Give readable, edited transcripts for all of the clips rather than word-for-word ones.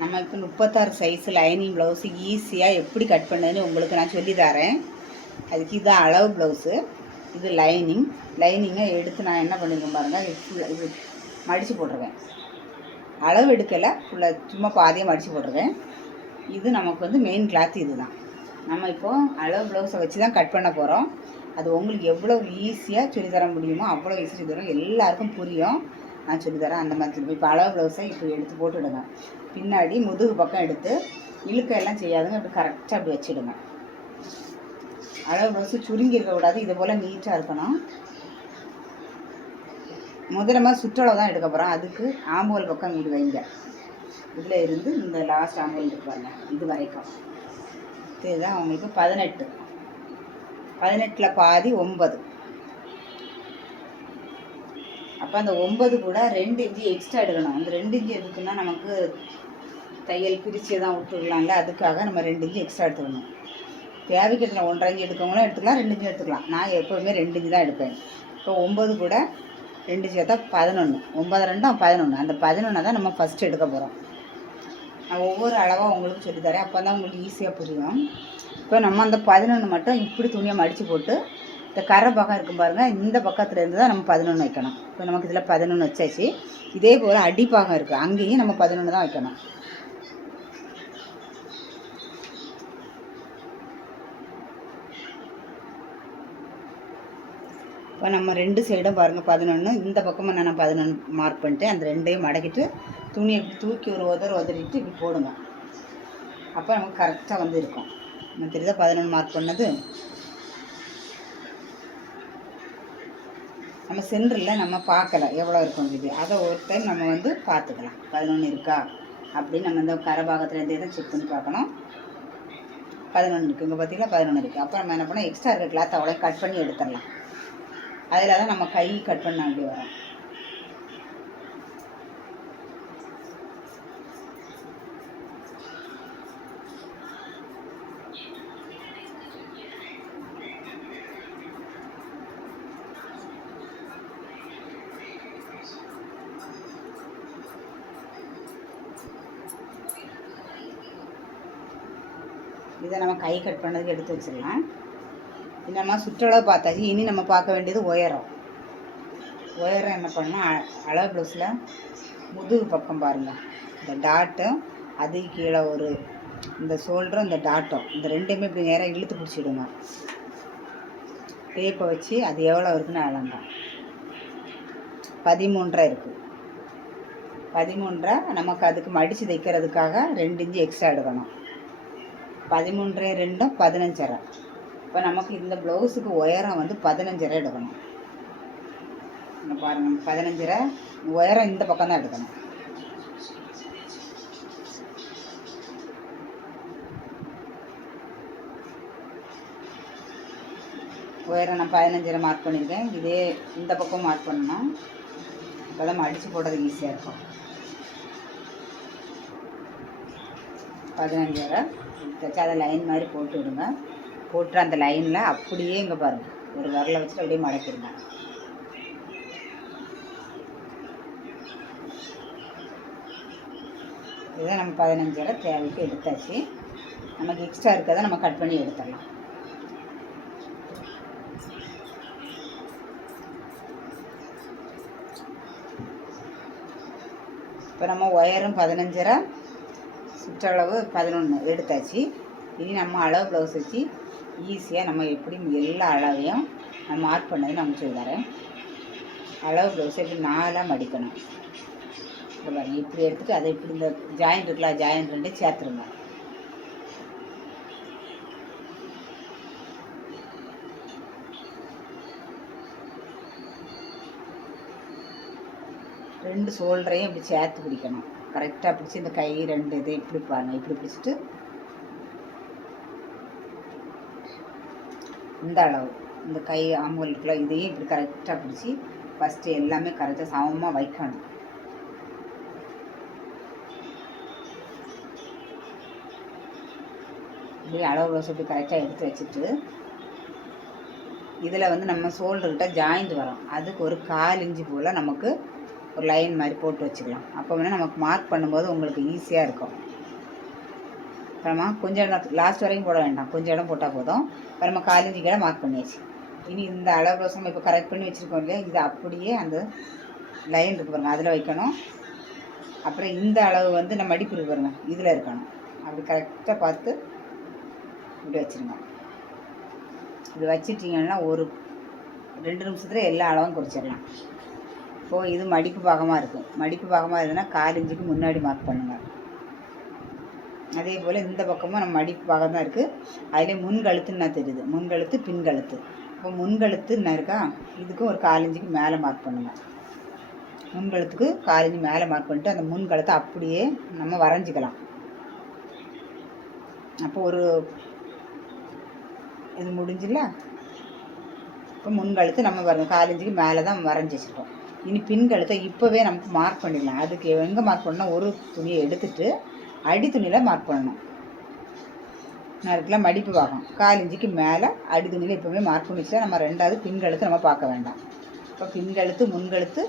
நம்ம இப்போ 36 size lining blouse ஈஸியாக எப்படி கட் பண்ணுதுன்னு உங்களுக்கு நான் சொல்லி தரேன். அதுக்கு இதுதான் அளவு ப்ளவுஸு, இது லைனிங்கை எடுத்து நான் என்ன பண்ணியிருக்கேன் பாருங்கள். இது ஃபுல்லாக இது மடித்து போட்டிருக்கேன். அளவு எடுக்கலை, ஃபுல்லாக சும்மா பாதியாக மடித்து போட்டிருக்கேன். இது நமக்கு வந்து மெயின் கிளாத் இது தான். நம்ம இப்போது அளவு ப்ளவுஸை வச்சு தான் கட் பண்ண போகிறோம். அது உங்களுக்கு எவ்வளோ ஈஸியாக சொல்லித்தர முடியுமோ அவ்வளோ ஈஸியாக சொல்லித்தரோம். எல்லாருக்கும் புரியும். நான் சொல்லித்தரேன் அந்த மாதிரி சொல்லி. இப்போ அளவு ப்ளவுஸை இப்படி எடுத்து போட்டுவிடுங்க. பின்னாடி முதுகு பக்கம் எடுத்து இழுக்கையெல்லாம் செய்யாதுங்க. இப்படி கரெக்டாக அப்படி வச்சுடுங்க. அளவு ப்ளவுஸு சுருங்கி இருக்கக்கூடாது, இது போல் நீட்டாக இருக்கணும். முதல்ல சுற்றளவு தான் எடுக்க போகிறோம். அதுக்கு ஆம்பூல் பக்கம் இப்படி வைங்க. இதில் இருந்து இந்த லாஸ்ட் ஆம்பூல் இருப்பாங்க இது வரைக்கும். இதுதான் அவங்களுக்கு 18. 18ல் பாதி 9. அப்போ அந்த 9 கூட 2 இன்ச்சு எக்ஸ்ட்ரா எடுக்கணும். அந்த 2 இன்ச்சு எதுக்குன்னா நமக்கு தையல் பிரித்து தான் விட்டுக்கலாம்ல, அதுக்காக நம்ம 2 இன்ச்சு எக்ஸ்ட்ரா எடுத்துக்கணும். தேவைக்கு 1.5 இன்ச்சு எடுக்கவங்களும் எடுத்துக்கலாம், 2 இன்ச்சு எடுத்துக்கலாம். நான் எப்போவுமே 2 இன்ச்சு தான் எடுப்பேன். இப்போ 9 கூட 2 சேர்த்தா 11. 9 2 11. அந்த 11 தான் நம்ம ஃபஸ்ட்டு எடுக்க போகிறோம். நான் ஒவ்வொரு அளவாக உங்களுக்கு சொல்லித்தரேன், அப்போ தான் உங்களுக்கு ஈஸியாக புரியும். இப்போ நம்ம அந்த 11 மட்டும் இப்படி துணியை மடித்து போட்டு இந்த கரை பக்கம் இருக்கும் பாருங்கள், இந்த பக்கத்துலேருந்து தான் நம்ம 11 வைக்கணும். இப்போ நமக்கு இதில் 11 வச்சாச்சு. இதே போல் அடிப்பாகம் இருக்குது, அங்கேயும் நம்ம 11 தான் வைக்கணும். இப்போ நம்ம 2 சைடும் பாருங்கள் 11. இந்த பக்கமாக நான் 11 மார்க் பண்ணிட்டு அந்த 2ஐயும் மடக்கிட்டு துணியை இப்படி தூக்கி ஒரு உதறிட்டு இப்படி போடுங்க. அப்போ நமக்கு கரெக்டாக வந்து இருக்கும். நம்ம தெரியுதா 11 மார்க் பண்ணது. நம்ம சென்டரில் நம்ம பார்க்கல எவ்வளோ இருக்கும் இது, அதை ஒரு டைம் நம்ம வந்து பார்த்துக்கலாம் 11 இருக்கா அப்படின்னு. நம்ம இந்த கரபாகத்துலேருந்தே தான் செக் பண்ணி பார்க்கணும். 11 இருக்குது, இங்கே பார்த்தீங்களா 11 இருக்குது. அப்புறம் நம்ம என்ன பண்ணோம், எக்ஸ்ட்ரா இருக்கிற கிளாத் அவ்வளோ கட் பண்ணி எடுத்துடலாம். அதில் தான் நம்ம கை கட் பண்ண வேண்டி வரோம். இதை நம்ம கை கட் பண்ணதுக்கு எடுத்து வச்சிடலாம். நம்ம சுற்றளவு பார்த்தாச்சு. இனி நம்ம பார்க்க வேண்டியது உயரம். என்ன பண்ணால் அளவு ப்ளவுஸில் முதுகு பக்கம் பாருங்கள், இந்த டாட்டும் அதுக்கு கீழே ஒரு இந்த ஷோல்டரும் இந்த டாட்டும் இந்த ரெண்டையுமே இப்படி நேராக இழுத்து பிடிச்சிடுங்க. டேப்பை வச்சு அது எவ்வளோ இருக்குன்னு அளங்க. 13.5 இருக்குது. 13.5 நமக்கு அதுக்கு மடித்து தைக்கிறதுக்காக 2 இன்ச்சு எக்ஸ்ட்ரா எடுக்கணும். 13 2 15.5. இப்போ நமக்கு இந்த ப்ளவுஸுக்கு உயரம் வந்து 15.5 எடுக்கணும். பாருங்கள் 15.5 உயரம் இந்த பக்கம் தான் எடுக்கணும். உயரம் நான் 15.5 மார்க் பண்ணியிருக்கேன். இதே இந்த பக்கம் மார்க் பண்ணணும், இப்போ தான் அடித்து போடுறது ஈஸியாக இருக்கும். 15.5 தைச்சா அதை லைன் மாதிரி போட்டு விடுங்க. போட்டு அந்த லைனில் அப்படியே இங்கே பாருங்கள் ஒரு விரலை வச்சுட்டு அப்படியே மடக்கிடுங்க. இதை நம்ம 15.5 தேவைக்கு எடுத்தாச்சு. நமக்கு எக்ஸ்ட்ரா இருக்கிறத நம்ம கட் பண்ணி எடுத்துடலாம். இப்போ நம்ம ஒயரும் 15.5 சுற்றளவு 11 எடுத்தாச்சு. இனி நம்ம அளவு ப்ளவுஸ் வச்சு ஈஸியாக நம்ம எப்படி எல்லா அளவையும் நான் மார்க் பண்ணது நான் சொல்லித்தரேன். அளவு ப்ளவுஸை இப்படி 4ஆக மடிக்கணும். இப்போ பாருங்க இப்படி எடுத்துகிட்டு அதை இப்படி இந்த ஜாயிண்ட் இருக்கலாம், ஜாயிண்ட் 2 சேர்த்துருங்க. ரெண்டு ஷோல்டரையும் இப்படி சேர்த்து பிடிக்கணும். கரெக்டாக பிடிச்சி இந்த கை 2 இது இப்படி பாருங்கள், இப்படி பிடிச்சிட்டு இந்த அளவு இந்த கை ஆம்பூலுக்குள்ள இதையும் இப்படி கரெக்டாக பிடிச்சி ஃபஸ்ட்டு எல்லாமே கரெக்டாக சமமாக வைக்கணும். இப்படி அளவு ப்ளவுஸ் இப்படி கரெக்டாக எடுத்து வச்சுட்டு இதில் வந்து நம்ம ஷோல்டர்கிட்ட ஜாயிண்ட் வரும், அதுக்கு ஒரு 1/4 இன்ச்சு போல் நமக்கு ஒரு லைன் மாதிரி போட்டு வச்சுக்கலாம். அப்போ வேணால் நமக்கு மார்க் பண்ணும்போது உங்களுக்கு ஈஸியாக இருக்கும். அப்புறமா கொஞ்சம் இடம் லாஸ்ட் வரைக்கும் போட வேண்டாம், கொஞ்சம் இடம் போட்டால் போதும். அப்புறமா 4 இன்ச்சு கீழே மார்க் பண்ணியாச்சு. இனி இந்த அளவு ப்ளவுஸ் நம்ம இப்போ கரெக்ட் பண்ணி வச்சுருக்கோம் இல்லையா, இது அப்படியே அந்த லைன் இருக்குது பாருங்கள், அதில் வைக்கணும். அப்புறம் இந்த அளவு வந்து நம்ம மடிப்பு இருக்கு பாருங்கள், இதில் இருக்கணும். அப்படி கரெக்டாக பார்த்து இப்படி வச்சுருங்க. இப்படி வச்சிட்டிங்கன்னா ஒரு 2 நிமிஷத்தில் எல்லா அளவும் குறிச்சிடலாம். இப்போது இது மடிப்பு பாகமாக இருக்குது. மடிப்பு பாகமாக இருக்குதுன்னா 4 இன்ச்சுக்கு முன்னாடி மார்க் பண்ணுங்கள். அதே போல் இந்த பக்கமும் நம்ம மடிப்பு பாகம் தான் இருக்குது. அதிலே முன்கழுத்துன்னு நான் தெரியுது, முன்கழுத்து பின்கழுத்து. இப்போ முன்கழுத்து என்ன இருக்கா, இதுக்கும் ஒரு 4 இன்ச்சுக்கு மேலே மார்க் பண்ணுங்கள். முன்கழுத்துக்கு 4 இன்ச்சு மேலே மார்க் பண்ணிட்டு அந்த முன்கழுத்தை அப்படியே நம்ம வரைஞ்சிக்கலாம். அப்போ ஒரு இது முடிஞ்சில்ல. இப்போ முன்கழுத்து நம்ம பாருங்கள் 4 இன்ச்சுக்கு மேலே தான் வரைஞ்சி வச்சுருக்கோம். இனி பின்கழுத்தை இப்போவே நமக்கு மார்க் பண்ணிடலாம். அதுக்கு எங்கே மார்க் பண்ணால் ஒரு துணியை எடுத்துகிட்டு அடி துணியில் மார்க் பண்ணணும். நான் இருக்கலாம் மடிப்பு பாகம் 4 இன்ச்சுக்கு மேலே அடி துணியில் இப்போவே மார்க் பண்ணி வச்சுட்டா நம்ம 2வது பின்கழுத்து நம்ம பார்க்க வேண்டாம். இப்போ பின்கழுத்து முன்கழுத்து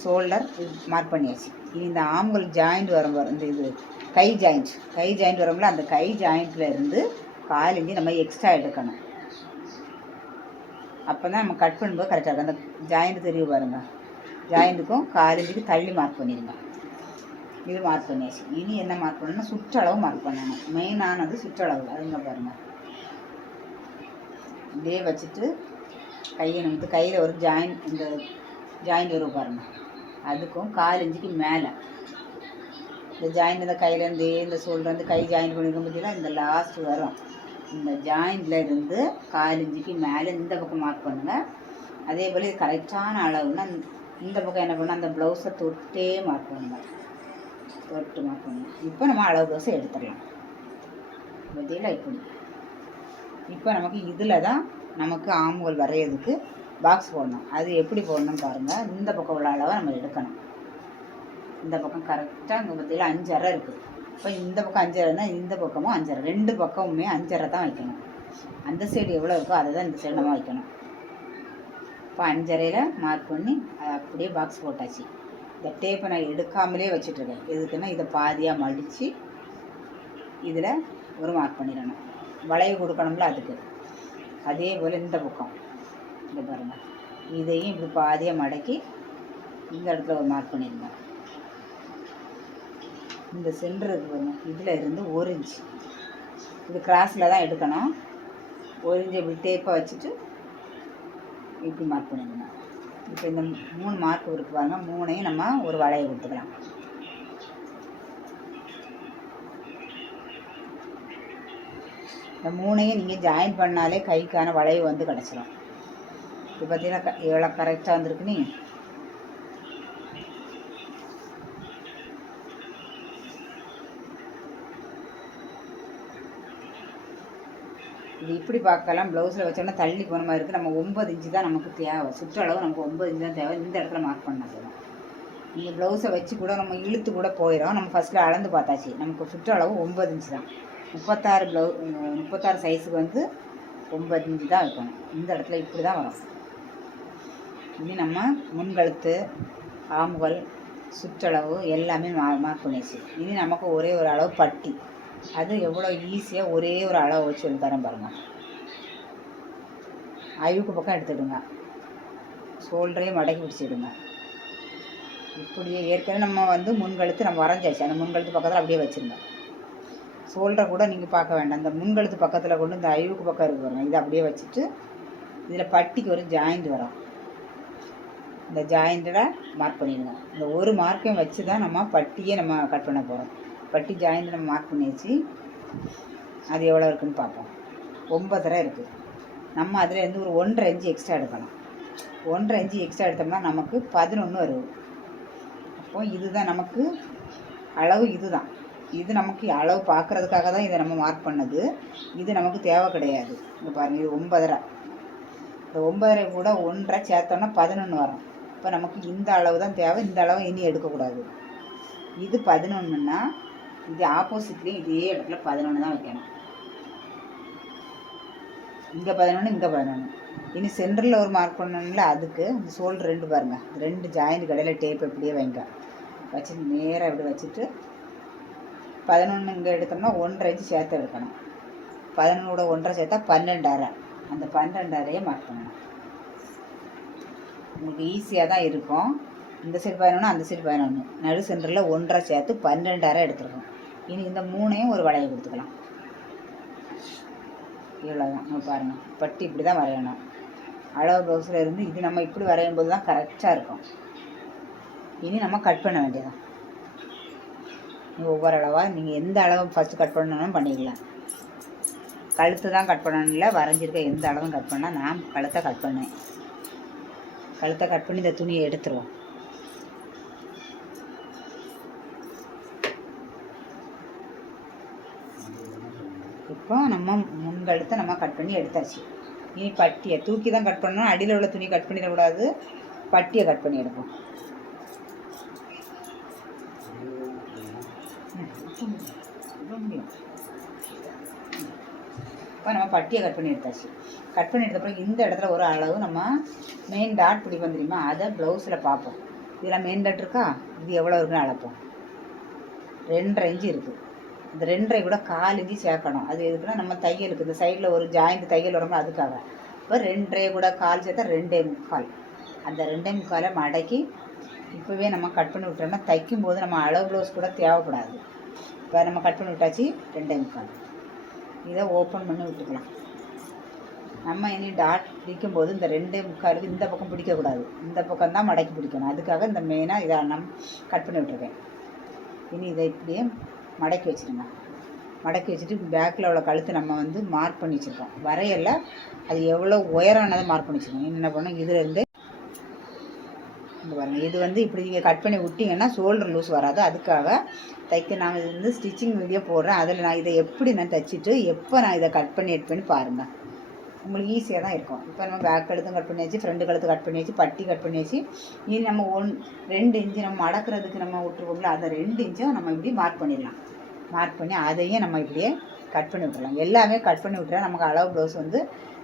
ஷோல்டர் மார்க் பண்ணியாச்சு. இனி இந்த ஆம்கள் ஜாயிண்ட் வரும், இந்த இது கை ஜாயிண்ட் வரும்ல, அந்த கை ஜாயிண்ட்டில் இருந்து 4 இன்ச்சு நம்ம எக்ஸ்ட்ரா எடுக்கணும். அப்போ தான் நம்ம கட் பண்ணும்போது கரெக்டாக இருக்கும். அந்த ஜாயிண்ட் தெரியும் பாருங்கள், ஜாயிண்ட்டுக்கும் 4 இன்ச்சுக்கு தள்ளி மார்க் பண்ணிடுங்க. இது மார்க் பண்ணியாச்சு. இனி என்ன மார்க் பண்ணணும்னா சுற்றளவு மார்க் பண்ணணும். மெயினானது சுற்றளவு. அதுங்க பாருங்கள், இப்படியே வச்சுட்டு கையை நிமித்து கையில் ஒரு இந்த ஜாயிண்ட் வரும் பாருங்கள், அதுக்கும் 4 இன்ச்சுக்கு மேலே இந்த ஜாயிண்ட், இந்த கையிலேருந்து இந்த ஷோல்டர்லேருந்து கை ஜாயிண்ட் பண்ணியிருக்கும் பார்த்தீங்கன்னா இந்த லாஸ்ட் வரும். இந்த ஜாயிண்டில் இருந்து 4 இன்ச்சுக்கு மேலே இந்த பக்கம் மார்க் பண்ணுங்கள். அதே போல் இது கரெக்டான அளவுன்னா இந்த பக்கம் என்ன பண்ணால் அந்த ப்ளவுஸை தொட்டே மார்க் பண்ணுங்கள், தொட்டு மார்க் பண்ணுங்கள். இப்போ நம்ம அளவு ப்ளவுஸை எடுத்துடலாம். பார்த்தீங்களா இப்படி. இப்போ நமக்கு இதில் தான் நமக்கு ஆம்ஹோல் வரைகிறதுக்கு பாக்ஸ் போடணும். அது எப்படி போடணும்னு பாருங்கள். இந்த பக்கம் உள்ள அளவை நம்ம எடுக்கணும். இந்த பக்கம் கரெக்டாக அங்கே பார்த்தீங்கன்னா 5 அரை இருக்குது. இப்போ இந்த பக்கம் 5 அரைன்னா இந்த பக்கமும் 5 அரை, 2 பக்கமுமே 5 அரை தான் வைக்கணும். அந்த சைடு எவ்வளோ இருக்கோ அதை தான் இந்த சைடு நம்ம வைக்கணும். இப்போ 5 அரையில் மார்க் பண்ணி அதை அப்படியே பாக்ஸ் போட்டாச்சு. இந்த டேப்பை நான் எடுக்காமலே வச்சுட்ருக்கேன். எதுக்குன்னா இதை பாதியாக மடித்து இதில் ஒரு மார்க் பண்ணிடணும். வளைவு கொடுக்கணும்ல அதுக்கு. அதே போல் இந்த பக்கம் இதை பாருங்கள், இதையும் இப்படி பாதியாக மடக்கி இந்த இடத்துல ஒரு மார்க் பண்ணிடுங்க. இந்த சென்டர் இருக்கு பாருங்கள், இதில் இருந்து 1 இன்ச் இது கிராஸில் தான் எடுக்கணும். 1 இன்ச் இப்படி டேப்பை வச்சுட்டு இப்படி மார்க் பண்ணிடுங்க. இப்போ இந்த 3 மார்க் இருக்கு பாருங்கள், 3ஐயும் நம்ம ஒரு வளையை கொடுத்துக்கலாம். இந்த 3ஐயும் நீங்கள் ஜாயின் பண்ணாலே கைக்கான வளைவு வந்து கிடச்சிடும். இப்போ பார்த்தீங்கன்னா எவ்வளோ கரெக்டாக வந்துருக்குன்னு. இது இப்படி பார்க்கலாம். ப்ளவுஸில் வச்சோன்னா தள்ளி போன மாதிரி இருக்குது. நம்ம 9 இன்ச்சு தான் நமக்கு தேவை. சுற்றளவு நமக்கு 9 இன்ச்சு தான் தேவை. இந்த இடத்துல மார்க் பண்ண போதும். நீங்கள் ப்ளவுஸை வச்சு கூட நம்ம இழுத்து கூட போயிடும். நம்ம ஃபஸ்ட்டில் அளந்து பார்த்தாச்சு. நமக்கு சுற்றளவு 9 இன்ச்சு தான். 36 சைஸுக்கு வந்து 9 இன்ச்சு தான் வைக்கணும். இந்த இடத்துல இப்படி தான் வரும். இனி நம்ம முன்கழுத்து, ஆம்ஹோல், சுற்றளவு எல்லாமே மார்க் பண்ணிடுச்சு. இனி நமக்கு ஒரே ஒரு அளவு பட்டி. அது எவ்வளோ ஈஸியாக ஒரே ஒரு அளவு வச்சு வந்து தரேன் பாருங்கள். அயுக்கு பக்கம் எடுத்துடுங்க, ஷோல்டரையும் மடக்கி பிடிச்சிடுங்க. இப்படியே ஏற்கனவே நம்ம வந்து முன்கழுத்து நம்ம வரைஞ்சாச்சு. அந்த முன்கழுத்து பக்கத்தில் அப்படியே வச்சுருங்க. ஷோல்டரை கூட நீங்கள் பார்க்க வேண்டாம். இந்த முன்கழுத்து பக்கத்தில் கொண்டு இந்த அயுக்கு பக்கம் இருக்கு பாருங்கள், இதை அப்படியே வச்சுட்டு இதில் பட்டிக்கு ஒரு ஜாயிண்ட் வரும். இந்த ஜாயிண்டில் மார்க் பண்ணிடுங்க. இந்த ஒரு மார்க்கையும் வச்சு தான் நம்ம பட்டியே நம்ம கட் பண்ண போகிறோம். பட்டி ஜாயிண்ட் நம்ம மார்க் பண்ணிடுச்சு. அது எவ்வளோ இருக்குதுன்னு பார்ப்போம். 9.5 இருக்குது. நம்ம அதில் இருந்து ஒரு 1.5 இன்ச்சு எக்ஸ்ட்ரா எடுக்கணும். 1.5 இன்ச்சு எக்ஸ்ட்ரா எடுத்தோம்னா நமக்கு 11 வருது. அப்போது இதுதான் நமக்கு அளவு. இதுதான் இது நமக்கு அளவு பார்க்குறதுக்காக தான் இதை நம்ம மார்க் பண்ணது. இது நமக்கு தேவை கிடையாது. இங்கே பாருங்கள், இது 9.5. இந்த 9.5 கூட 1.5 சேர்த்தோம்னா 11 வரும். இப்போ நமக்கு இந்த அளவு தான் தேவை. இந்த அளவு இனி எடுக்கக்கூடாது. இது 11ன்னா இது ஆப்போசிட்லேயும் இதே இடத்துல 11 தான் வைக்கணும். இங்கே 11, இங்கே 11. இனி சென்டரில் ஒரு மார்க் பண்ணணும்ல, அதுக்கு இந்த ஷோல்டர் 2 பாருங்கள், 2 ஜாயிண்ட் கடையில் டேப் எப்படியே வைங்க. வச்சு நேராக இப்படி வச்சுட்டு 11 இங்கே எடுக்கணும்னா 1.5 இன்ச்சு சேர்த்து எடுக்கணும். 11 1.5 சேர்த்தா 12.5. அந்த 12.5 மார்க் பண்ணணும். உங்களுக்கு ஈஸியாக தான் இருக்கும். இந்த சைடு 11 அந்த சைடு 11 நடு சென்டரில் 1.5 சேர்த்து 12.5 எடுத்துருக்கோம். இனி இந்த 3ஐயும் ஒரு வளைய கொடுத்துக்கலாம். இவ்வளோதான். நம்ம பாருங்கள், பட்டி இப்படி தான் வரையணும். அளவு ப்ளவுஸில் இருந்து இது நம்ம இப்படி வரையும் போது தான் கரெக்டாக இருக்கும். இனி நம்ம கட் பண்ண வேண்டியதான். ஒவ்வொரு அளவாக நீங்கள் எந்த அளவு ஃபஸ்ட்டு கட் பண்ணணும் பண்ணிக்கலாம். கழுத்து தான் கட் பண்ணணும்ல, வரைஞ்சிருக்க எந்த அளவும் கட் பண்ணால் நான் கழுத்தை கட் பண்ணேன். கழுத்தை கட் பண்ணி இந்த துணியை எடுத்துருவோம். இப்போ நம்ம முன்கழுத்தை நம்ம கட் பண்ணி எடுத்தாச்சு. இனி பட்டியை தூக்கி தான் கட் பண்ணணும். அடியில் உள்ள துணி கட் பண்ணிடக்கூடாது. பட்டியை கட் பண்ணி எடுப்போம். இப்போ நம்ம பட்டியை கட் பண்ணி எடுத்தாச்சு. கட் பண்ணி எடுத்த பிறகு இந்த இடத்துல ஒரு அளவு நம்ம மெயின் டாட் பிடிப்போம் தெரியுமா, அதை ப்ளவுஸில் பார்ப்போம். இதில் மெயின் டாட் இருக்கா, இது எவ்வளோ இருக்குன்னு அளப்போம். 2.5 இன்ச்சு இருக்குது. இந்த 2.5 கூட 1/4 இன்ச்சு சேர்க்கணும். அது எதுக்குன்னா நம்ம தையலுக்கு இந்த சைடில் ஒரு ஜாயிண்ட் தையல் வரணும், அதுக்காக. இப்போ 2.5 கூட 1/4 சேர்த்தா 2.25. அந்த 2.25 மடக்கி இப்போவே நம்ம கட் பண்ணி விட்டோம்னா தைக்கும்போது நம்ம அளவு ப்ளவுஸ் கூட தேவைப்படாது. இப்போ நம்ம கட் பண்ணி விட்டாச்சு 2.25. இதை ஓப்பன் பண்ணி விட்டுக்கலாம். நம்ம இனி டாட் பிடிக்கும்போது இந்த 2.25 இந்த பக்கம் பிடிக்கக்கூடாது, இந்த பக்கம் தான் மடக்கி பிடிக்கணும். அதுக்காக இந்த மெயினாக இதை நம்ம கட் பண்ணி விட்டுருக்கேன். இனி இதை இப்படியே மடக்கி வச்சுருங்க. மடக்கி வச்சுட்டு பேக்கில் உள்ள கழுத்து நம்ம வந்து மார்க் பண்ணி வச்சுருக்கோம். வரையல அது எவ்வளோ உயரம்னதை மார்க் பண்ணி வச்சுருக்கோம். என்ன பண்ணோம், இதுலேருந்து இந்த பாருங்கள், இது வந்து இப்படி நீங்கள் கட் பண்ணி விட்டிங்கன்னா ஷோல்டர் லூஸ் வராது. அதுக்காக நான் இது வந்து ஸ்டிச்சிங் வீடியோ போடுறேன். அதில் நான் இதை எப்படி நான் தைச்சிட்டு எப்போ நான் இதை கட் பண்ணி எடுப்பேன்னு பாருங்கள். உங்களுக்கு ஈஸியாக தான் இருக்கும். இப்போ நம்ம பேக் கழுத்தும் கட் பண்ணியாச்சு, ஃப்ரண்ட் கழுத்து கட் பண்ணியாச்சு, பட்டி கட் பண்ணியாச்சு. இனி நம்ம 2 இன்ச்சு நம்ம மடக்கிறதுக்கு நம்ம விட்டுருவோம்ல, அதை 2 இன்ச்சும் நம்ம இப்படி மார்க் பண்ணிடலாம். மார்க் பண்ணி அதையும் நம்ம இப்படியே கட் பண்ணி விட்டுடலாம். எல்லாமே கட் பண்ணி விட்டுறா நமக்கு அளவு ப்ளவுஸ் வந்து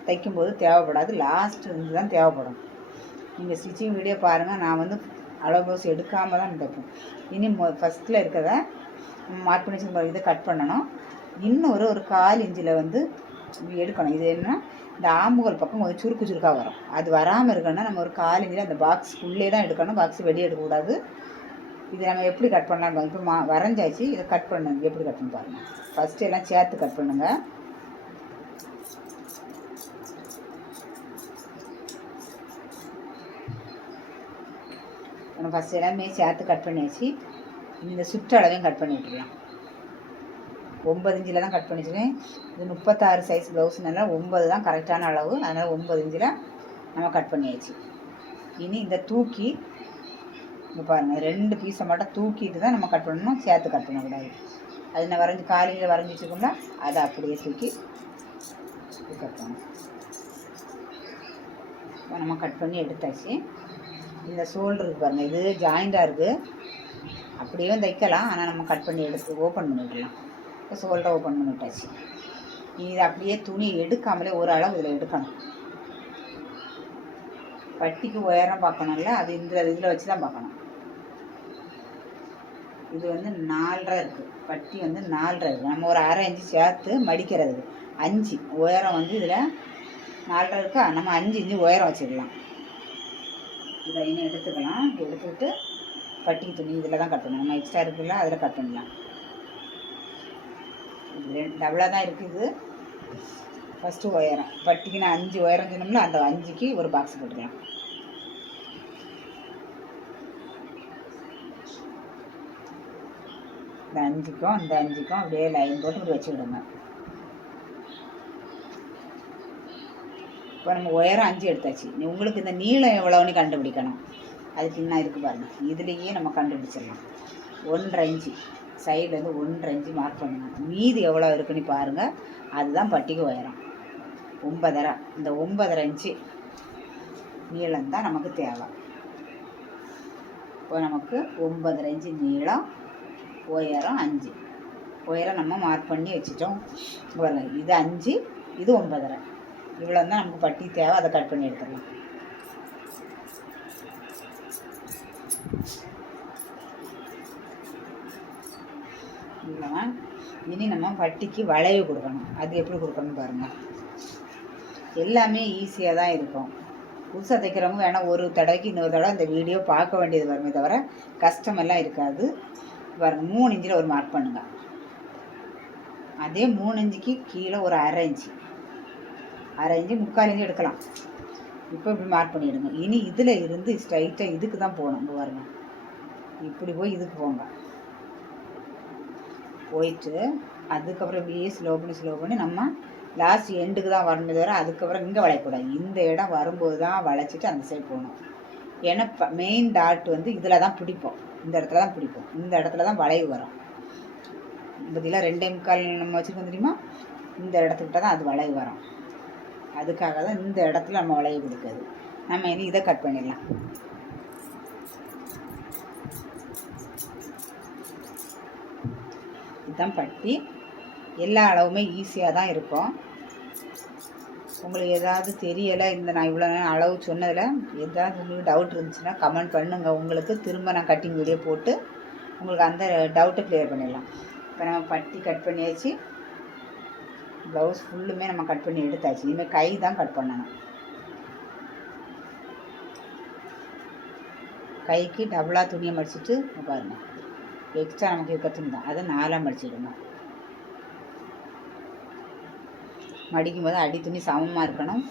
தைக்கும்போது தேவைப்படாது, லாஸ்ட்டு வந்து தான் தேவைப்படும். நீங்கள் ஸ்டிச்சிங் வீடியோ பாருங்கள். நான் வந்து அளவு ப்ளவுஸ் எடுக்காமல் தான் தைப்பேன். இனி ஃபஸ்ட்டில் இருக்கிறத மார்க் பண்ணி வச்சு இதை கட் பண்ணணும். இன்னும் ஒரு 1/4 இன்ச்சில் வந்து எடுக்கணும். இது என்ன, இந்த ஆம்புகள் பக்கம் கொஞ்சம் சுருக்கு சுருக்காக வரும். அது வராமல் இருக்கணும்னா நம்ம ஒரு 1/4 இன்ச்சில் அந்த பாக்ஸ்க்குள்ளே தான் எடுக்கணும். பாக்ஸ் வெளியே எடுக்கக்கூடாது. இதை நம்ம எப்படி கட் பண்ணலாம், இப்போ வரைஞ்சாச்சு. இதை கட் பண்ணுங்க. எப்படி கட் பண்ணி பாருங்கள். ஃபஸ்ட்டு எல்லாம் சேர்த்து கட் பண்ணுங்கள். நம்ம ஃபஸ்ட்டு எல்லாமே சேர்த்து கட் பண்ணியாச்சு. இந்த சுற்றளவையும் கட் பண்ணி விட்டுருலாம். 9 இன்ச்சில் தான் கட் பண்ணி வச்சுருக்கேன். இது 36 சைஸ் ப்ளவுஸ்னால 9 தான் கரெக்டான அளவு. அதனால் 9 இன்ச்சில் நம்ம கட் பண்ணியாச்சு. இனி இந்த தூக்கி இங்கே பாருங்கள், 2 பீஸை மட்டும் தூக்கிட்டு தான் நம்ம கட் பண்ணணும், சேர்த்து கட் பண்ணக்கூடாது. அது நான் வரைஞ்சி காலையில் வரைஞ்சி வச்சுக்கோங்களா, அதை அப்படியே தூக்கி கட் பண்ணணும். நம்ம கட் பண்ணி எடுத்தாச்சு. இந்த ஷோல்டருக்கு பாருங்கள், இது ஜாயிண்டாக இருக்குது. அப்படியே தைக்கலாம், ஆனால் நம்ம கட் பண்ணி எடுத்து ஓப்பன் பண்ணிவிடலாம். இப்போ ஷோல்டரை ஓப்பன் பண்ணி விட்டாச்சு. இது அப்படியே துணி எடுக்காமலே ஒரு அளவு இதில் எடுக்கணும். பட்டிக்கு உயரம் பார்க்கணும்ல, அது இதில் வச்சு தான் பார்க்கணும். இது வந்து 4.5 இருக்குது. பட்டி வந்து 4.5 இருக்குது. நம்ம ஒரு 1/2 இன்ச்சு சேர்த்து மடிக்கிறதுக்கு 5 உயரம் வந்து இதில் 4.5 இருக்கா, நம்ம 5 இன்ச்சு உயரம் வச்சுக்கலாம். இதை இன்னும் எடுத்துக்கலாம். எடுத்துக்கிட்டு பட்டிக்கு துணி இதில் தான் கட் பண்ணணும். நம்ம எக்ஸ்ட்ரா இருக்குல்ல, அதில் கட் பண்ணலாம். இது டபுளாக தான் இருக்குது. ஃபஸ்ட்டு உயரம் பட்டிக்கு நான் 5 உயரம் சொன்னோம்ல, அந்த 5க்கு ஒரு பாக்ஸ் போட்டுக்கலாம். இந்த 5க்கும் அந்த 5க்கும் அப்படியே லைன் போட்டு இப்படி வச்சு விடுங்க. இப்போ நம்ம உயரம் 5 எடுத்தாச்சு. உங்களுக்கு இந்த நீளம் எவ்வளோன்னு கண்டுபிடிக்கணும். அதுக்கு இன்னும் இருக்குது பாருங்கள், இதுலேயே நம்ம கண்டுபிடிச்சிடலாம். 1.5 இன்ச்சு சைட்லேருந்து 1.5 இன்ச்சு மார்க் பண்ணுங்கள். மீதி எவ்வளோ இருக்குன்னு பாருங்கள். அதுதான் பட்டிக்கு உயரம். 9.5. இந்த 9.5 இன்ச்சு நீளம் தான் நமக்கு தேவை. இப்போ நமக்கு 9.5 இன்ச்சு நீளம், உயரம் 5. உயரம் நம்ம மார்க் பண்ணி வச்சுட்டோம். பாருங்கள், இது 5, இது 9.5. இவ்வளோ தான் நமக்கு பட்டி தேவை. அதை கட் பண்ணி எடுத்துடலாம். இல்லைன்னா இனி நம்ம பட்டிக்கு வளைவு கொடுக்கணும். அது எப்படி கொடுக்கணும்னு பாருங்கள். எல்லாமே ஈஸியாக தான் இருக்கும். புதுசாக தைக்கிறவங்க வேணால் ஒரு தடவைக்கு இன்னொரு தடவை இந்த வீடியோ பார்க்க வேண்டியது வருமே தவிர கஷ்டமெல்லாம் இருக்காது. பாருங்க, 3 இன்ச்சில் ஒரு மார்க் பண்ணுங்கள். அதே 3 இன்ச்சுக்கு கீழே ஒரு அரை இன்ச்சு 3/4 இன்ச்சு எடுக்கலாம். இப்போ இப்படி மார்க் பண்ணிவிடுங்க. இனி இதில் இருந்து ஸ்ட்ரைட்டாக இதுக்கு தான் போகணும். இங்கே பாருங்க, இப்படி போய் இதுக்கு போங்க. போயிட்டு அதுக்கப்புறம் இப்படியே ஸ்லோ பண்ணி நம்ம லாஸ்ட் எண்டுக்கு தான் வரணும் தவிர அதுக்கப்புறம் இங்கே வளையக்கூடாது. இந்த இடம் வரும்போது தான் வளைச்சிட்டு அந்த சைடு போகணும். ஏன்னா மெயின் டாட் வந்து இதில் தான் பிடிப்போம். இந்த இடத்துல தான் பிடிப்போம். இந்த இடத்துல தான் வளைவு வரும். பதிலாக 2.25 நம்ம வச்சுருக்கோம் தெரியுமா, இந்த இடத்துக்கிட்ட தான் அது வளைவு வரும். அதுக்காக தான் இந்த இடத்துல நம்ம வளைவு கொடுக்குறது. நம்ம இனி இதை கட் பண்ணிடலாம். இதுதான் பட்டி. எல்லா அளவுமே ஈஸியாக தான் இருக்கும். உங்களுக்கு ஏதாவது தெரியலை, இந்த நான் இவ்வளோ நேரம் அளவு சொன்னதில் ஏதாவது உங்களுக்கு டவுட் இருந்துச்சுன்னா கமெண்ட் பண்ணுங்கள். உங்களுக்கு திரும்ப நான் கட்டிங் வீடியோ போட்டு உங்களுக்கு அந்த டவுட்டை கிளியர் பண்ணிடலாம். இப்போ நம்ம பட்டி கட் பண்ணியாச்சு. ப்ளவுஸ் ஃபுல்லுமே நம்ம கட் பண்ணி எடுத்தாச்சு. இனிமேல் கை தான் கட் பண்ணணும். கைக்கு டபுளாக துணியை மடிச்சுட்டு பாருங்கள், எக்ஸ்ட்ரா நமக்கு இருக்க துணி தான், அதை 4ஆக மடிச்சிடுங்க. மடிக்கும் போது அடி துணி சமமாக இருக்கணும்.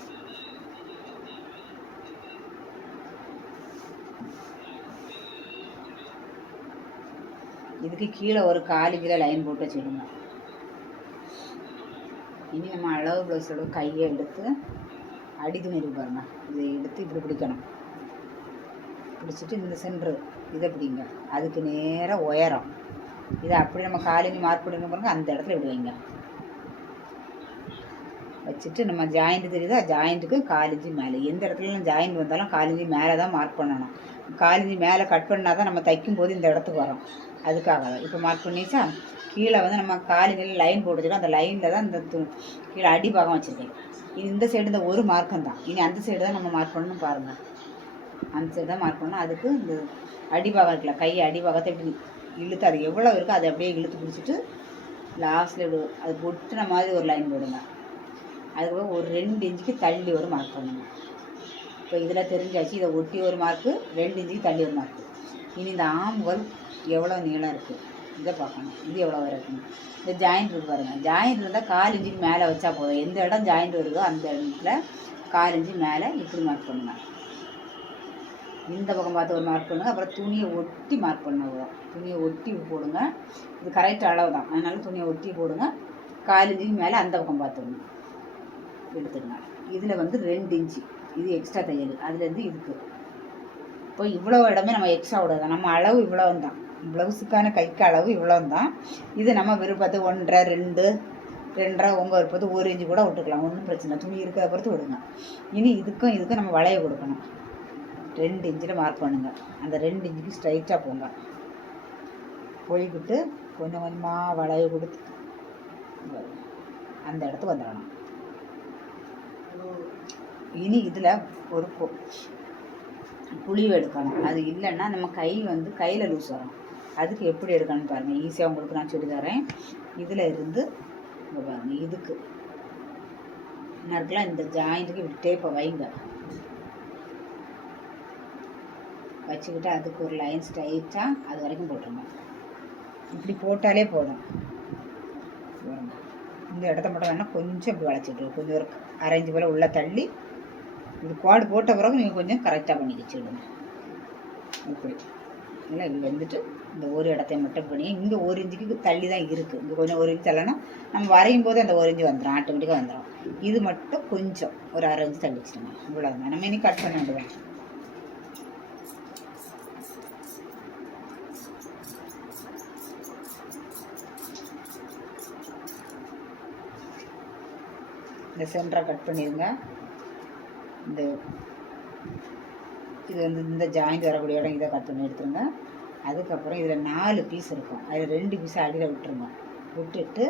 இதுக்கு கீழே ஒரு 1/4 கிலோ லைன் போட்டு வச்சுடுங்க. இனி நம்ம அளவு ப்ளவுஸோட கையை எடுத்து அடி துணி இருக்கு பாருங்க, இதை எடுத்து இப்படி பிடிக்கணும். பிடிச்சிட்டு இந்த சென்ட்ரு இதை பிடிங்க. அதுக்கு நேராக உயரம் இதை அப்படி நம்ம 1/4 இன்ச்சு மார்க் பண்ணிங்க பாருங்க. அந்த இடத்துல இப்படி வைங்க. வச்சுட்டு நம்ம ஜாயிண்ட்டு தெரியுதா, ஜாயிண்ட்டுக்கு 1/4 இன்ச்சு மேலே, எந்த இடத்துல ஜாயிண்ட் வந்தாலும் 1/4 இன்ச்சு மேலே தான் மார்க் பண்ணணும். 1/4 இன்ச்சு மேலே கட் பண்ணால் தான் நம்ம தைக்கும் போது இந்த இடத்துக்கு வரும். அதுக்காக தான் இப்போ மார்க் பண்ணிச்சா. கீழே வந்து நம்ம 1/4 இன்ச்சு லைன் போட்டுச்சுன்னா அந்த லைனில் தான் இந்த கீழே அடிபாகம் வச்சுருக்கேன். இனி இந்த சைடு இந்த ஒரு மார்க்கம் தான். இனி அந்த சைடு தான் நம்ம மார்க் பண்ணணும் பாருங்கள். அந்த சைடு தான் மார்க் பண்ணணும். அதுக்கு இந்த அடிபாகம் இருக்குல்ல, கை அடிபாகத்தை இப்படி இழுத்து அது எவ்வளோ இருக்கோ அதை அப்படியே இழுத்து பிடிச்சிட்டு லாஸ்ட்டில் இப்படி அது பொட்டுன மாதிரி ஒரு லைன் போடுங்க. அதுக்கப்புறம் ஒரு 2 இன்ச்சுக்கு தள்ளி ஒரு மார்க் பண்ணுங்க. இப்போ இதில் தெரிஞ்சாச்சு. இதை ஒட்டி ஒரு மார்க்கு, 2 இன்ச்சுக்கு தள்ளி ஒரு மார்க்கு. இனி இந்த ஆம்கள் எவ்வளோ நீளம் இருக்குது இதை பார்க்கணும். இது எவ்வளோ இருக்குங்க. இந்த ஜாயிண்ட் இருக்கு பாருங்கள். ஜாயிண்ட் இருந்தால் 1/4 இன்ச்சுக்கு மேலே வச்சா போதும். எந்த இடம் ஜாயிண்ட் வருதோ அந்த இடத்துல 1/4 இன்ச்சு மேலே இப்படி மார்க் பண்ணுங்க. இந்த பக்கம் பார்த்து ஒரு மார்க் பண்ணுங்கள். அப்புறம் துணியை ஒட்டி மார்க் பண்ணுங்க. துணியை ஒட்டி போடுங்க. இது கரெக்ட் அளவு தான், அதனால துணியை ஒட்டி போடுங்க. 1/4 இன்ச்சுக்கு மேலே அந்த பக்கம் பார்த்துக்கணும் எடுத்துடுங்க. இதில் வந்து 2 இன்ச்சு இது எக்ஸ்ட்ரா தையல், அதுலேருந்து இதுக்கு இப்போ இவ்வளோ இடமே நம்ம எக்ஸ்ட்ரா விடாது. நம்ம அளவு இவ்வளோ தான், ப்ளவுஸுக்கான கைக்கு அளவு இவ்வளோ தான். இது நம்ம விருப்பத்து 1.5 2 2.5 உங்கள் விருப்பத்து 1 இன்ச்சு கூட விட்டுக்கலாம், ஒன்றும் பிரச்சனை. துணி இருக்கிறத பொறுத்து விடுங்க. இனி இதுக்கும் நம்ம வளைய கொடுக்கணும். 2 இன்ச்சில் மார்க் பண்ணுங்கள். அந்த 2 இன்ச்சுக்கு ஸ்ட்ரைட்டாக போங்க. போய்கிட்டு கொஞ்சம் கொஞ்சமாக வளைய கொடுத்து அந்த இடத்துக்கு வந்துடணும். இனி இதில் ஒரு புளிவு எடுக்கணும். அது இல்லைன்னா நம்ம கை வந்து கையில் லூஸ் வரும். அதுக்கு எப்படி எடுக்கணும்னு பாருங்கள். ஈஸியாக உங்களுக்கு நான் சொல்லி தரேன். இதில் இருந்து இங்கே பாருங்கள், இதுக்கு நறுக்கலாம். இந்த ஜாயிண்ட்டுக்கு இப்படி டேப்பை வைங்க. வச்சுக்கிட்டு அதுக்கு ஒரு லைன் ஸ்ட்ரைட்டாக அது வரைக்கும் போட்டுருங்க. இப்படி போட்டாலே போதும். இந்த இடத்த மட்டும் வேணால் கொஞ்சம் இப்படி வளைச்சிட்டு கொஞ்சம் ஒரு 1/2 இன்ச்சு போல் உள்ளே தள்ளி இது கோடு போட்ட பிறகு நீங்கள் கொஞ்சம் கரெக்டாக பண்ணி வச்சுடுங்க. இப்படி இல்லை இப்படி வந்துட்டு இந்த ஒரு இடத்தையும் மட்டும் பண்ணி இங்கே 1 இன்ச்சுக்கு தள்ளி தான் இருக்குது. இங்கே கொஞ்சம் 1 இன்ச்சு தள்ளனா நம்ம வரையும் போது அந்த 1 இன்ச்சு வந்துடும், ஆட்டோமேட்டிக்காக வந்துடும். இது மட்டும் கொஞ்சம் ஒரு 1/2 இன்ச்சு தள்ளி வச்சுடுங்க. இவ்வளோதான். நம்ம இனி கட் பண்ண வேண்டியதான். இந்த சென்டரை கட் பண்ணிடுங்க. இந்த இது வந்து இந்த ஜாயிண்ட் வரக்கூடிய இடம் இதை கட் பண்ணி எடுத்துருங்க. அதுக்கப்புறம் இதில் 4 பீஸ் இருக்கும். அதில் 2 பீஸை அடியில் விட்டுருங்க. விட்டுட்டு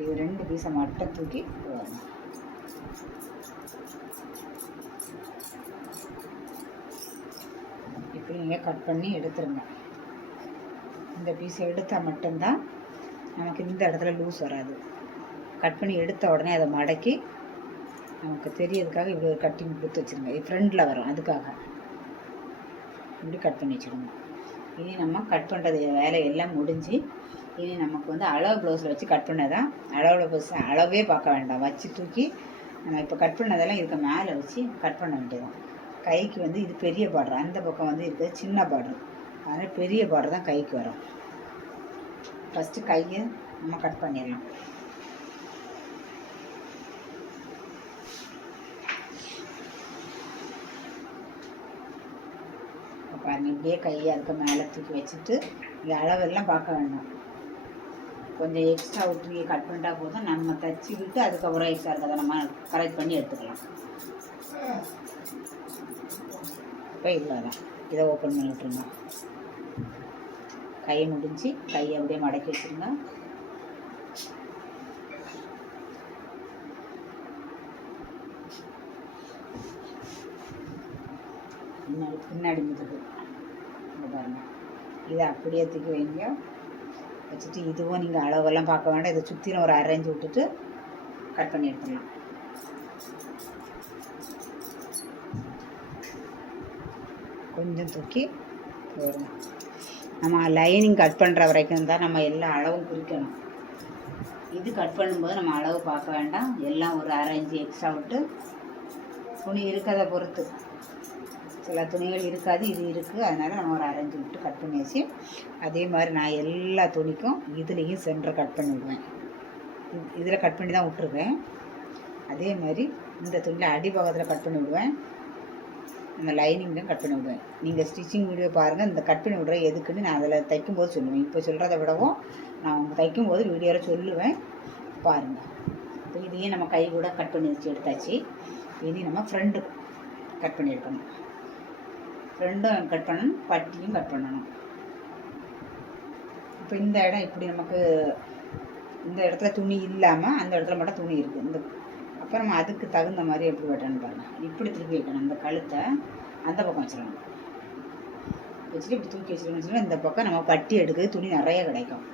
இது 2 பீஸை மட்டும் தூக்கி போடுங்க. இப்படி நீங்கள் கட் பண்ணி எடுத்துருங்க. இந்த பீஸை எடுத்தால் மட்டும்தான் நமக்கு இந்த இடத்துல லூஸ் வராது. கட் பண்ணி எடுத்த உடனே அதை மடக்கி நமக்கு தெரியறதுக்காக இப்படி ஒரு கட்டிங் கொடுத்து வச்சுருங்க. இது ஃப்ரண்டில் வரும், அதுக்காக இப்படி கட் பண்ணி வச்சுடுங்க. இனி நம்ம கட் பண்ணுறது வேலையெல்லாம் முடிஞ்சு இனி நமக்கு வந்து அளவு ப்ளவுஸில் வச்சு கட் பண்ணதான். அளவில் ப்ளவுஸ் அளவே பார்க்க வேண்டாம், வச்சு தூக்கி நம்ம இப்போ கட் பண்ணதெல்லாம் இதுக்கு மேலே வச்சு கட் பண்ண வேண்டியதான். கைக்கு வந்து இது பெரிய பார்டர், அந்த பக்கம் வந்து இருக்கிறது சின்ன பார்டர், அதனால் பெரிய பார்டர் தான் கைக்கு வரும். ஃபஸ்ட்டு கையை நம்ம கட் பண்ணிடலாம். பாருங்கள், இப்படியே கையை அதுக்கு மேலே தூக்கி வச்சுட்டு இங்கே அளவெல்லாம் பார்க்க வேண்டாம். கொஞ்சம் எக்ஸ்ட்ரா விட்டு கட் பண்ணிட்டா போதும், நம்ம தச்சு விட்டு அதுக்கப்புறம் எக்ஸ்ட்ரா இருக்கிறத நம்ம கரெக்ட் பண்ணி எடுத்துக்கலாம். இப்போ இவ்வளோதான், இதை ஓப்பன் பண்ணி விட்டுருங்க. கையை முடிஞ்சு கையை அப்படியே மடக்கி வச்சுருங்க. பின்னாடி முதுகு இங்கே பாருங்கள், இதை அப்படியே தூக்கி வைங்க. வச்சுட்டு இதுவும் நீங்கள் அளவெல்லாம் பார்க்க வேண்டாம், இதை சுற்றிலும் ஒரு அரைஞ்சி விட்டுட்டு கட் பண்ணி எடுத்துடலாம். கொஞ்சம் தூக்கி போயிடுங்க. நம்ம லைனிங் கட் பண்ணுற வரைக்கும் தான் நம்ம எல்லா அளவும் குறிக்கணும். இது கட் பண்ணும்போது நம்ம அளவு பார்க்க வேண்டாம், எல்லாம் ஒரு அரைஞ்சி எக்ஸ்ட்ரா விட்டு துணி இருக்கிறத பொறுத்து. சில துணிகள் இருக்காது, இது இருக்குது, அதனால் நம்ம ஒரு அரைஞ்சி விட்டு கட் பண்ணி வச்சு அதே மாதிரி நான் எல்லா துணிக்கும் இதுலேயும் சென்டரை கட் பண்ணி விடுவேன். இதில் கட் பண்ணி தான் விட்ருவேன். அதே மாதிரி இந்த துணியில் அடிபாகத்தில் கட் பண்ணி விடுவேன், அந்த லைனிங்கும் கட் பண்ணி விடுவேன். நீங்கள் ஸ்டிச்சிங் வீடியோ பாருங்கள், இந்த கட் பண்ணி விட்ற எதுக்குன்னு நான் அதில் தைக்கும்போது சொல்லுவேன். இப்போ சொல்கிறத விடவும் நான் அவங்க தைக்கும்போது வீடியோவில் சொல்லுவேன், பாருங்கள். இப்போ இதையும் நம்ம கை கூட கட் பண்ணி வச்சு எடுத்தாச்சு. இனி நம்ம ஃப்ரண்ட் கட் பண்ணி எடுக்கணும். ஃப்ரண்டும் கட் பண்ணணும், பட்டியும் கட் பண்ணணும். இப்போ இந்த இடம் இப்படி நமக்கு இந்த இடத்துல துணி இல்லாமல் அந்த இடத்துல மட்டும் துணி இருக்குது. இந்த அப்போ நம்ம அதுக்கு தகுந்த மாதிரி எப்படி வெட்டணும் பாருங்கள். இப்படி திருப்பி வைக்கணும், இந்த கழுத்தை அந்த பக்கம் வச்சிடணும். வச்சுட்டு இப்படி தூக்கி வச்சுருக்கோம். இந்த பக்கம் நம்ம பட்டி எடுக்குது, துணி நிறைய கிடைக்கும்.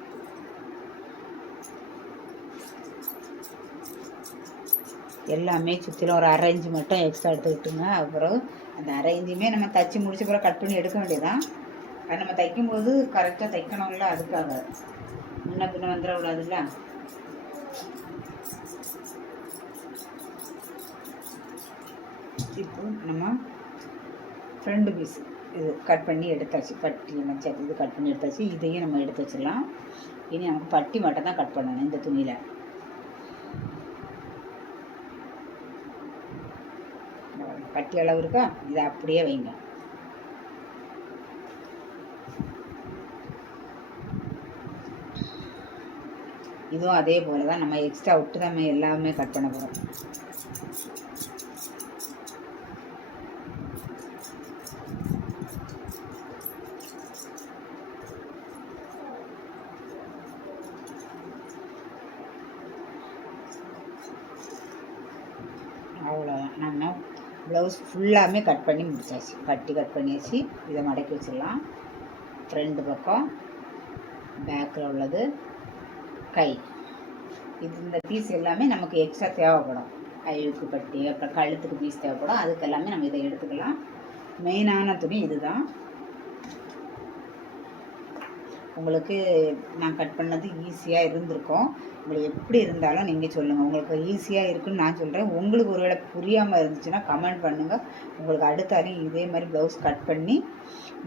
எல்லாமே சுற்றிலும் ஒரு அரைஞ்சி மட்டும் எக்ஸ்ட்ரா எடுத்துக்கிட்டுங்க. அப்புறம் அந்த அரைஞ்சுமே நம்ம தைச்சி முடிச்ச பிறகு கட் பண்ணி எடுக்க வேண்டியதான். அது நம்ம தைக்கும்போது கரெக்டாக தைக்கணும்ல, அதுக்காக முன்ன பின்ன வந்துடக்கூடாதுல்ல. இப்போ நம்ம ஃப்ரண்ட் பீஸ் இது கட் பண்ணி எடுத்தாச்சு, பட்டி மச்சா இது கட் பண்ணி எடுத்தாச்சு. இதையும் நம்ம எடுத்து வச்சிடலாம். இனி நமக்கு பட்டி மட்டும் தான் கட் பண்ணணும் இந்த துணியில். பட்டி அளவு இருக்கா, இதை அப்படியே வைங்க. இதுவும் அதே போல் தான், நம்ம எக்ஸ்ட்ரா விட்டு நம்ம எல்லாமே கட் பண்ண போகிறோம். அவ்வளோதான், நம்ம ப்ளவுஸ் ஃபுல்லாமே கட் பண்ணி முடிச்சாச்சு. பட்டி கட் பண்ணியாச்சு. இதை மடக்கி வச்சிடலாம். ஃப்ரண்ட் பக்கம், பேக்கில் உள்ளது, கை, இது இந்த பீஸ் எல்லாமே நமக்கு எக்ஸ்ட்ரா தேவைப்படும். கைக்கு பட்டி, அப்புறம் கழுத்துக்கு பீஸ் தேவைப்படும். அதுக்கு எல்லாமே நம்ம இதை எடுத்துக்கலாம். மெயினான துணி இதுதான். உங்களுக்கு நான் கட் பண்ணது ஈஸியாக இருந்திருக்கும். உங்களுக்கு எப்படி இருந்தாலும் நீங்கள் சொல்லுங்கள், உங்களுக்கு ஈஸியாக இருக்குன்னு நான் சொல்கிறேன். உங்களுக்கு ஒருவேளை புரியாமல் இருந்துச்சுன்னா கமெண்ட் பண்ணுங்கள். உங்களுக்கு அடுத்தாலும் இதே மாதிரி ப்ளவுஸ் கட் பண்ணி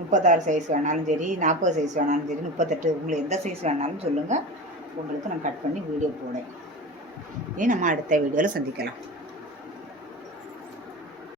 36 சைஸ் வேணாலும் சரி, 40 சைஸ் வேணாலும் சரி, 38, உங்களுக்கு எந்த சைஸ் வேணாலும் சொல்லுங்கள். உங்களுக்கு நான் கட் பண்ணி வீடியோ போடுறேன். இதே நம்ம அடுத்த வீடியோவில் சந்திக்கலாம்.